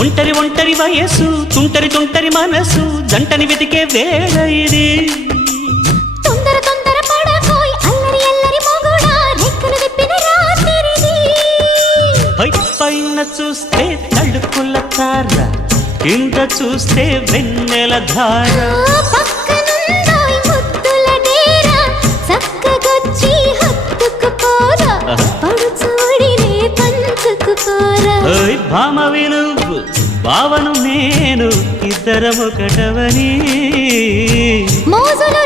ఒంటరి ఒంటరి వయసు తుంటరి తుంటరి మనసు జంటని వెతికే వేళ ఇది తొందర తొందర పడకోయ్ అల్లరి అల్లరి మొగుడా రెక్కలు విప్పిన రాత్రిది పైన చూస్తే తళుకుల తార కింద చూస్తే వెన్నెల ధార పక్కనుందోయ్ ముద్దుల డేరా చక్కగొచ్చి హత్తుకుపోరా పడుచూడినే పంచుకుపోరా ఓయ్ భామ వినువ్వు భావను నేను ఇద్దరమొకటవని మోజులు